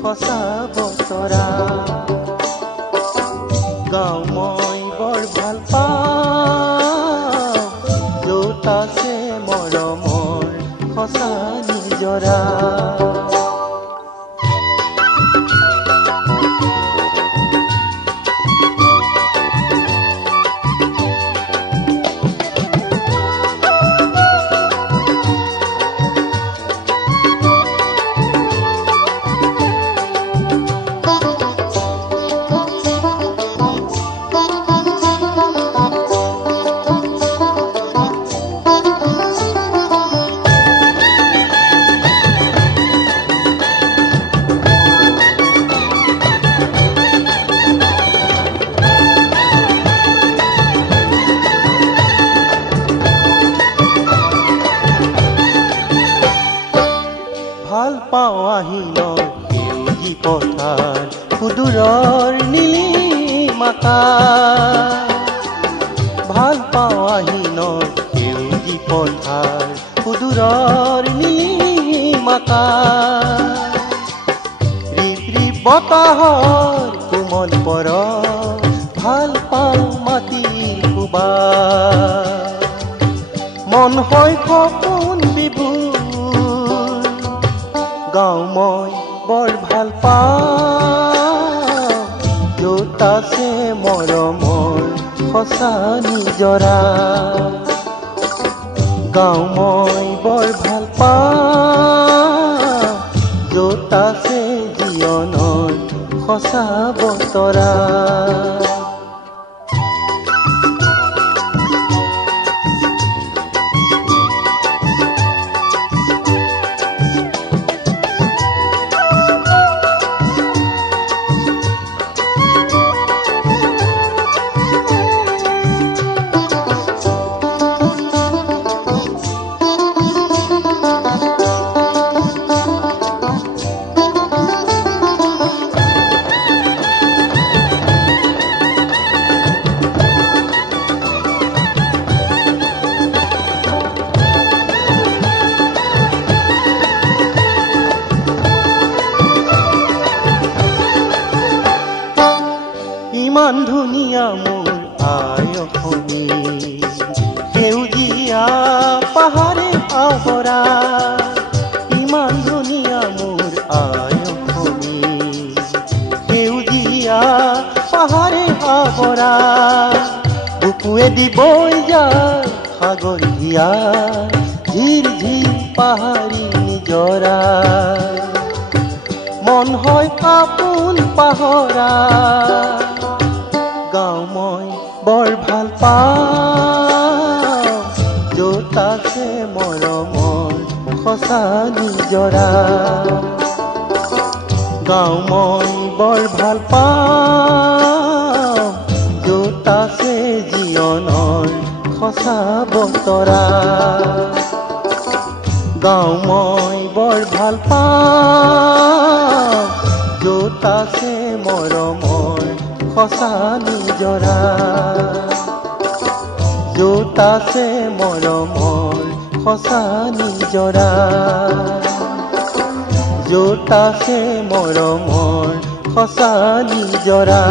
সঁচা বতৰা গাঁও মই বৰ ভাল পাওঁ য'ত আছে মৰমৰ সঁচা নিজৰা ভাল পাওঁ আহিলৰ সেউজী পথাৰ সুদূৰৰ নীলিমাকাৰ ভাল পাওঁ আহিলৰ সেউজী পথাৰ সুদূৰৰ নীলিমাকাৰ ৰিপ ৰিপ বতাহৰ কোমল পৰশ ভাল পাওঁ মাটিৰ কোবাৰ মন হয় সপোন বিভোৰ গাঁও মই বৰ ভাল পাওঁ য'ত আছে মৰমৰ সঁচা নিজৰা গাঁও মই বৰ ভাল পাওঁ য'ত আছে জীৱনৰ সঁচা বতৰা ইমান ধুনীয়া মোৰ আই অসমী সেউজীয়া পাহাৰে আৱৰা ইমান ধুনীয়া মোৰ আই অসমী সেউজীয়া পাহাৰে আৱৰা বুকুৱেদি বৈ যায় সাগৰ হিয়া ঝিৰ ঝিৰ পাহাৰী নিজৰা মন হয় আপোন পাহৰা গাঁও মই বৰ ভাল পাওঁ য'ত আছে মৰমৰ সঁচা নিজৰা গাঁও মই বৰ ভাল পাওঁ য'ত আছে জীৱনৰ সঁচা বতৰা গাঁও মই বৰ ভাল পাওঁ য'ত আছে মৰমৰ সঁচা নিজৰা য'ত আছে মৰমৰ সঁচা নিজৰা য'ত আছে মৰমৰ সঁচা নিজৰা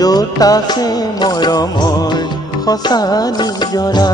য'ত আছে মৰমৰ সঁচা নিজৰা